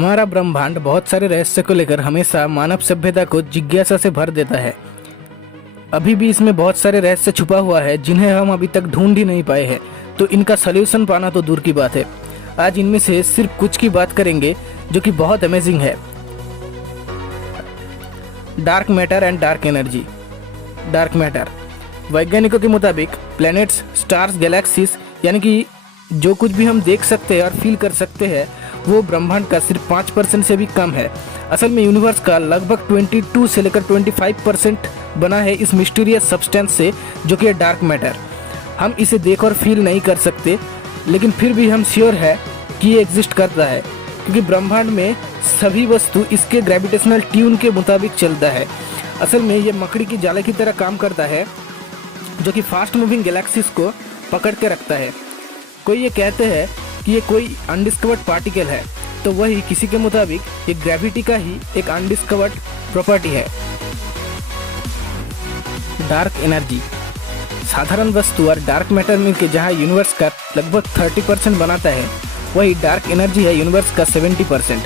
हमारा ब्रह्मांड बहुत सारे रहस्य को लेकर हमेशा मानव सभ्यता को जिज्ञासा से भर देता है। अभी भी इसमें बहुत सारे रहस्य छुपा हुआ है जिन्हें हम अभी तक ढूंढ ही नहीं पाए हैं, तो इनका सलूशन पाना तो दूर की बात है। आज इनमें से सिर्फ कुछ की बात करेंगे जो कि बहुत अमेजिंग है। Dark matter and dark energy. Dark matter वैज्ञानिकों के मुताबिक प्लैनेट्स, स्टार्स, गैलेक्सीज यानी कि जो कुछ भी हम देख सकते हैं और फील कर सकते हैं वो ब्रह्मांड का सिर्फ 5% से भी कम है। असल में यूनिवर्स का लगभग 22 से लेकर 25% बना है इस मिस्टीरियस सब्सटेंस से, जो कि है डार्क मैटर। हम इसे देख और फील नहीं कर सकते, लेकिन फिर भी हम श्योर है कि ये एग्जिस्ट करता है, क्योंकि ब्रह्मांड में सभी वस्तु इसके ग्रेविटेशनल ट्यून के मुताबिक चलता है। असल में ये मकड़ी की जाले की तरह काम करता है, जो कि फास्ट मूविंग गैलेक्सीज को पकड़ के रखता है। कोई ये कहते हैं कि ये कोई अनडिस्कवर्ड पार्टिकल है, तो वही किसी के मुताबिक ये ग्रेविटी का ही एक अनडिस्कवर्ड प्रॉपर्टी है। डार्क एनर्जी साधारण वस्तु और डार्क मैटर मिलकर जहाँ यूनिवर्स का लगभग 30% बनाता है, वही डार्क एनर्जी है यूनिवर्स का 70%,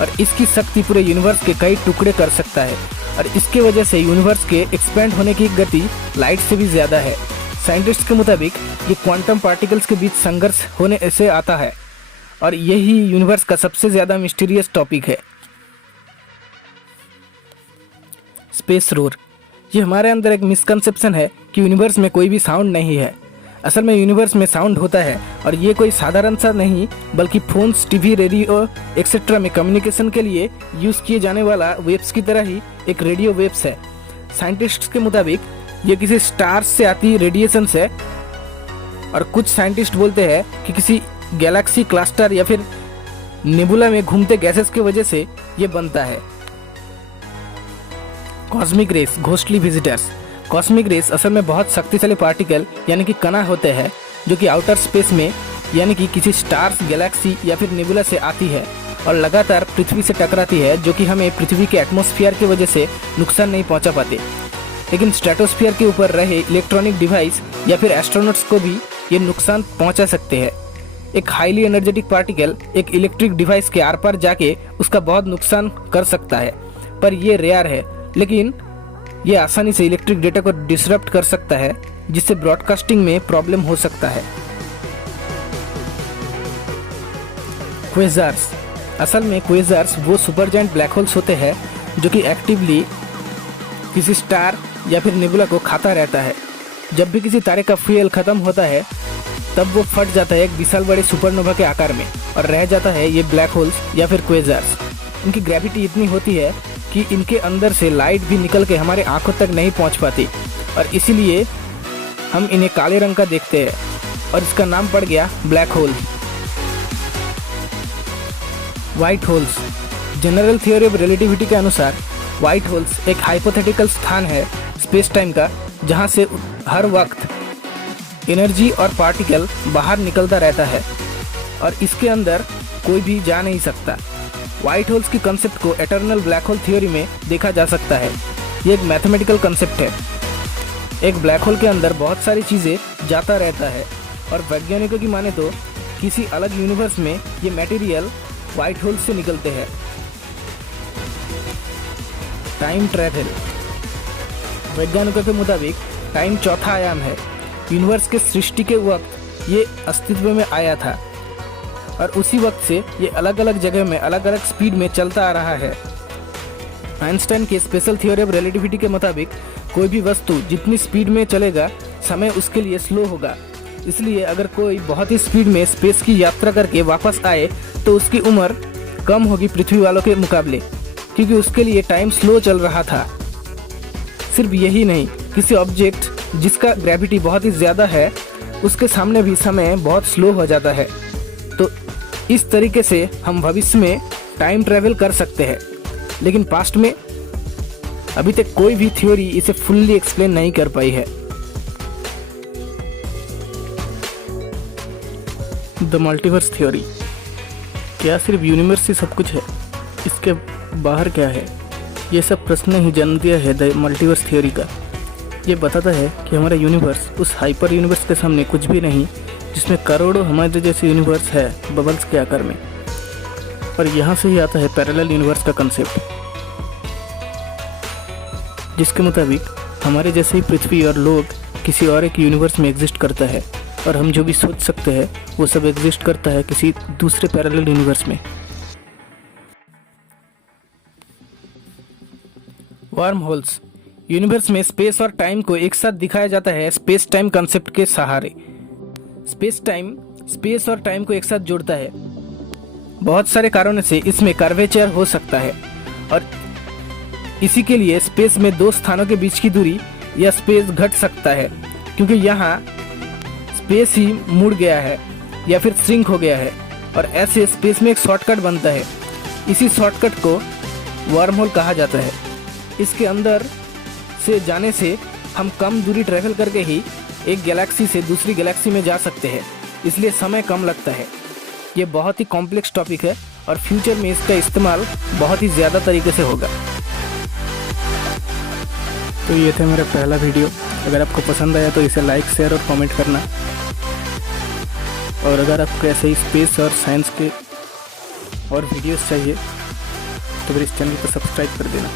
और इसकी शक्ति पूरे यूनिवर्स के कई टुकड़े कर सकता है, और इसके वजह से यूनिवर्स के एक्सपेंड होने की गति लाइट से भी ज़्यादा है। साइंटिस्ट के मुताबिक ये क्वांटम पार्टिकल्स के बीच संघर्ष होने से आता है, और यही यूनिवर्स का सबसे ज़्यादा मिस्टीरियस टॉपिक है। Space roar. ये हमारे अंदर एक मिसकंसेप्शन है कि यूनिवर्स में कोई भी साउंड नहीं है। असल में यूनिवर्स में साउंड होता है, और ये कोई साधारण सा नहीं बल्कि फोन्स, टीवी, रेडियो एक्सेट्रा में कम्युनिकेशन के लिए यूज़ किए जाने वाला वेव्स की तरह ही एक रेडियो वेव्स है। साइंटिस्ट्स के मुताबिक ये किसी स्टार्स से आती रेडिएशन है, और कुछ साइंटिस्ट बोलते हैं कि किसी गैलेक्सी क्लस्टर या फिर नेबुला में घूमते गैसेस की वजह से ये बनता है। Cosmic rays, ghostly visitors. Cosmic rays असल में बहुत शक्तिशाली पार्टिकल यानी कि कणा होते हैं, जो कि आउटर स्पेस में यानी कि किसी स्टार्स, गैलेक्सी या फिर नेबुला से आती है और लगातार पृथ्वी से टकराती है, जो कि हमें पृथ्वी के एटमॉस्फेयर की वजह से नुकसान नहीं पहुंचा पाते, लेकिन स्ट्रेटोस्फीयर के ऊपर रहे इलेक्ट्रॉनिक डिवाइस या फिर एस्ट्रोनॉट्स को भी ये नुकसान पहुंचा सकते हैं। एक हाईली एनर्जेटिक पार्टिकल एक इलेक्ट्रिक डिवाइस के आर पार जाके उसका बहुत नुकसान कर सकता है, पर ये रेयर है, लेकिन ये आसानी से इलेक्ट्रिक डेटा को डिसरप्ट कर सकता है, जिससे ब्रॉडकास्टिंग में प्रॉब्लम हो सकता है। क्वेज़ार्स। असल में क्वेज़ार्स वो सुपरजायंट ब्लैक होल्स होते हैं जो कि एक्टिवली किसी स्टार या फिर नेबुला को खाता रहता है। जब भी किसी तारे का फ्यूल खत्म होता है तब वो फट जाता है एक विशाल बड़े सुपरनोवा के आकार में, और रह जाता है ये ब्लैक होल्स या फिर क्वेज़ार्स। इनकी ग्रेविटी इतनी होती है कि इनके अंदर से लाइट भी निकल के हमारे आंखों तक नहीं पहुंच पाती, और इसीलिए हम इन्हें काले रंग का देखते हैं, और इसका नाम पड़ गया black hole. White holes. General theory of relativity के अनुसार वाइट होल्स एक हाइपोथेटिकल स्थान है स्पेस टाइम का, जहां से हर वक्त एनर्जी और पार्टिकल बाहर निकलता रहता है, और इसके अंदर कोई भी जा नहीं सकता। वाइट होल्स की कंसेप्ट को एटर्नल ब्लैक होल थ्योरी में देखा जा सकता है। ये एक मैथमेटिकल कंसेप्ट है। एक ब्लैक होल के अंदर बहुत सारी चीज़ें जाता रहता है, और वैज्ञानिकों की माने तो किसी अलग यूनिवर्स में ये मटेरियल वाइट होल से निकलते हैं। Time travel. वैज्ञानिकों के मुताबिक टाइम चौथा आयाम है। यूनिवर्स के सृष्टि के वक्त ये अस्तित्व में आया था, और उसी वक्त से ये अलग अलग जगह में अलग अलग स्पीड में चलता आ रहा है। आइंस्टाइन के स्पेशल थ्योरी ऑफ रिलेटिविटी के मुताबिक कोई भी वस्तु जितनी स्पीड में चलेगा, समय उसके लिए स्लो होगा। इसलिए अगर कोई बहुत ही स्पीड में स्पेस की यात्रा करके वापस आए तो उसकी उम्र कम होगी पृथ्वी वालों के मुकाबले, क्योंकि उसके लिए टाइम स्लो चल रहा था। सिर्फ यही नहीं, किसी ऑब्जेक्ट जिसका ग्रेविटी बहुत ही ज़्यादा है उसके सामने भी समय बहुत स्लो हो जाता है। तो इस तरीके से हम भविष्य में टाइम ट्रैवल कर सकते हैं, लेकिन पास्ट में अभी तक कोई भी थ्योरी इसे फुल्ली एक्सप्लेन नहीं कर पाई है। The multiverse theory. क्या सिर्फ यूनिवर्स ही सब कुछ है? इसके बाहर क्या है? ये सब प्रश्न ही जन्म दिया है द मल्टीवर्स थ्योरी का। ये बताता है कि हमारा यूनिवर्स उस हाइपर यूनिवर्स के सामने कुछ भी नहीं, जिसमें करोड़ों हमारे जैसे यूनिवर्स है बबल्स के आकार में। और यहाँ से ही आता है पैरेलल यूनिवर्स का कंसेप्ट, जिसके मुताबिक हमारे जैसे ही पृथ्वी और लोग किसी और एक यूनिवर्स में एग्जिस्ट करता है और हम जो भी सोच सकते हैं वो सब एग्जिस्ट करता है किसी दूसरे पैरेलल यूनिवर्स में। वर्म होल्स यूनिवर्स में स्पेस और टाइम को एक साथ दिखाया जाता है स्पेस टाइम कंसेप्ट के सहारे। स्पेस और टाइम को एक साथ जोड़ता है। बहुत सारे कारणों से इसमें कर्वेचर हो सकता है और इसी के लिए स्पेस में दो स्थानों के बीच की दूरी या स्पेस घट सकता है, क्योंकि यहाँ स्पेस ही मुड़ गया है या फिर श्रिंक हो गया है और ऐसे स्पेस में एक शॉर्टकट बनता है। इसी शॉर्टकट को वर्म होल कहा जाता है। इसके अंदर से जाने से हम कम दूरी ट्रैवल करके ही एक गैलेक्सी से दूसरी गैलेक्सी में जा सकते हैं, इसलिए समय कम लगता है। ये बहुत ही कॉम्प्लेक्स टॉपिक है और फ्यूचर में इसका इस्तेमाल बहुत ही ज़्यादा तरीके से होगा। तो ये था मेरा पहला वीडियो। अगर आपको पसंद आया तो इसे लाइक, शेयर और कमेंट करना। और अगर आपको ऐसे ही स्पेस और साइंस के और वीडियोस चाहिए तो मेरे इस चैनल को सब्सक्राइब कर देना।